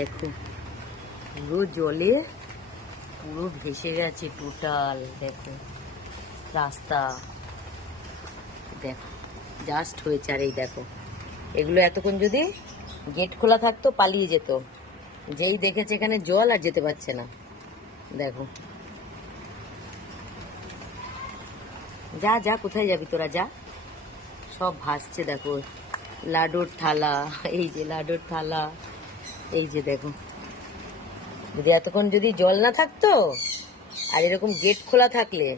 দেখো পুরো জলে পুরো ভেসে গেছে টোটাল। দেখো রাস্তা, দেখো জাস্ট হয়েছে। আর এই দেখো এগুলো এতক্ষণ যদি গেট খোলা থাকতো পালিয়ে যেত, যেই দেখেছে এখানে জল আর যেতে পারছে না। দেখো যা যা, কোথায় যাবি তোরা, যা। সব ভাসছে। দেখো লাডুর থালা, এই যে লাডুর থালা, এই যে দেখো। যদি এতক্ষণ যদি জল না থাকতো আর এরকম গেট খোলা থাকলে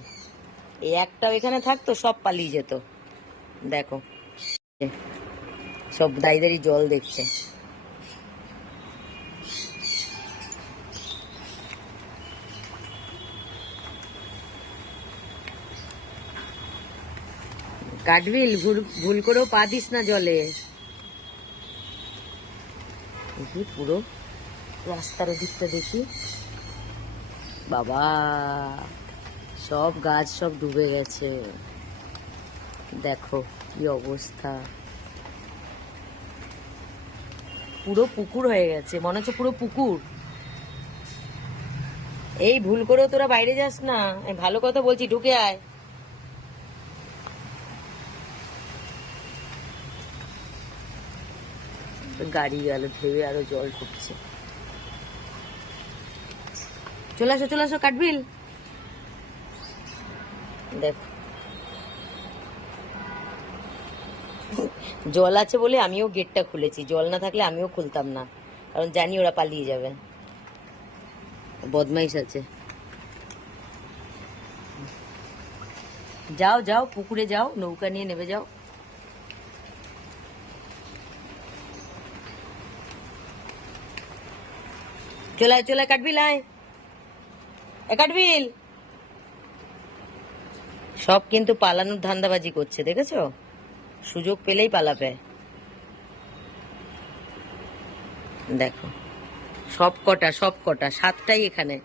এই একটাও এখানে থাকতো, সব পালিয়ে যেত। দেখো সব দাঁড়িয়ে দাঁড়িয়ে জল দেখছে। কাঠবিল ভুল করেও পা দিস না জলে। দেখি পুরো রাস্তার ওদিকটা দেখি, বাবা সব গাছ সব ডুবে গেছে। দেখো কি অবস্থা, পুরো পুকুর হয়ে গেছে, মনে হচ্ছে পুরো পুকুর। এই ভুল করেও তোরা বাইরে যাস না, আমি ভালো কথা বলছি, ঢুকে আয়। গাড়ি গেল ভেবে আরো জল ঢুকছে। চলে আসো চলে আসো কাঠবিল। দেখো জল আছে বলে আমিও গেটটা খুলেছি, জল না থাকলে আমিও খুলতাম না, কারণ জানি ওরা পালিয়ে যাবে। বদমাইশ আছে। যাও যাও পুকুরে যাও, নৌকা নিয়ে নেমে যাও। চলায় চলায় কাঠবিল, আয় কাঠবিল। সব কিন্তু পালানোর ধান্দাবাজি করছে, দেখেছো? সুযোগ পেলেই পালাবে। দেখো সব কটা 7টাই এখানে,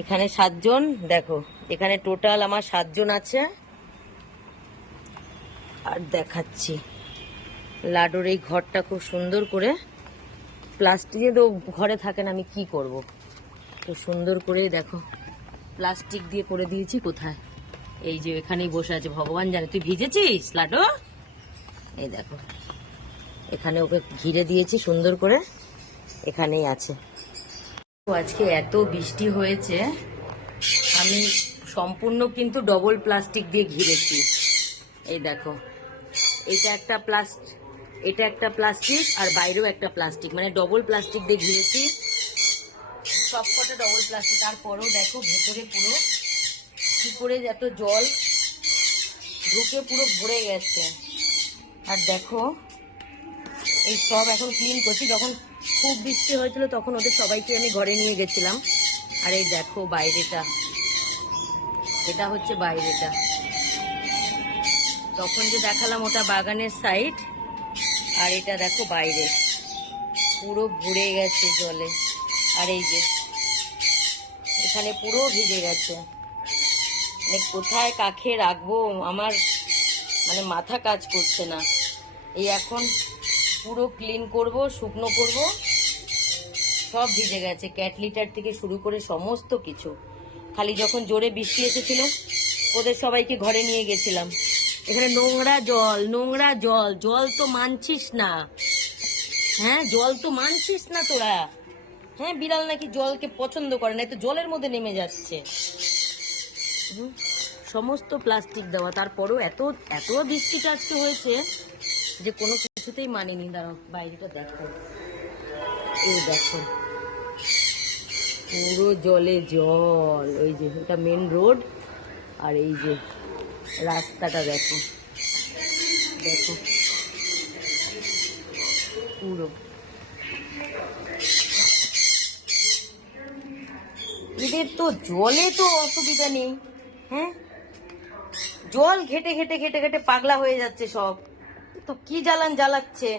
এখানে 7জন। দেখো এখানে টোটাল আমার 7জন আছে। আর দেখাচ্ছি লাডুর এই ঘরটা খুব সুন্দর করে প্লাস্টিকে, তো ঘরে থাকে না, আমি কি করব, তো সুন্দর করে দেখো প্লাস্টিক দিয়ে করে দিয়েছি। কোথায়? এই যে এখানেই বসে আছে, ভগবান জানে। তুই ভিজেছিস লাডু? এই দেখো এখানে ওকে ঘিরে দিয়েছি সুন্দর করে, এখানেই আছে। আজকে এত বৃষ্টি হয়েছে, আমি সম্পূর্ণ কিন্তু ডবল প্লাস্টিক দিয়ে ঘিরেছি। এই দেখো এটা একটা প্লাস্টিক আর বাইরেও একটা প্লাস্টিক, মানে ডবল প্লাস্টিক দিয়ে ঘিরেছি। সবকটা ডবল প্লাস্টিক। তারপরেও দেখো ভেতরে পুরো কি করে এত জল ঢুকে পুরো ভরে গেছে। আর দেখো এই সব এখন ক্লিন করছি। যখন খুব বৃষ্টি হয়েছিল তখন ওদের সবাইকে আমি ঘরে নিয়ে গেছিলাম। আর এই দেখো বাইরেটা, এটা হচ্ছে বাইরেটা। তখন যে দেখালাম ওটা বাগানের সাইড, আর এটা দেখো বাইরে পুরো ভরে গেছে জলে। আর এই যে এখানে পুরো ভিজে গেছে। মানে কোথায় কাকে রাখবো আমার মানে মাথা কাজ করছে না। এই এখন পুরো ক্লিন করব, শুকনো করব। সব ভিজে গেছে, ক্যাটলিটার থেকে শুরু করে সমস্ত কিছু। খালি যখন জোরে বৃষ্টি এসেছিল ওদের সবাইকে ঘরে নিয়ে গেছিলাম। এখানে নোংরা জল, নোংরা জল, জল তো মানছিস না। হ্যাঁ জল তো মানছিস না তোরা। হ্যাঁ বিড়াল নাকি জলকে পছন্দ করে না, তো জলের মধ্যে নেমে যাচ্ছে। সমস্ত প্লাস্টিক দেওয়া, তারপরেও এত এত বৃষ্টি আজকে হয়েছে যে কোনো কিছুতেই মানিনি। দাঁড়াও বাইরেটা দেখো, এই দেখো পুরো জলে জল। ওই যে এটা মেন রোড, আর এই যে রাস্তাটা দেখো, দেখো পুরো। এদের তো জলে তো অসুবিধা নেই, হ্যাঁ জল ঘেটে ঘেটে ঘেটে ঘেটে পাগলা হয়ে যাচ্ছে সব। তো কি জ্বালাচ্ছে।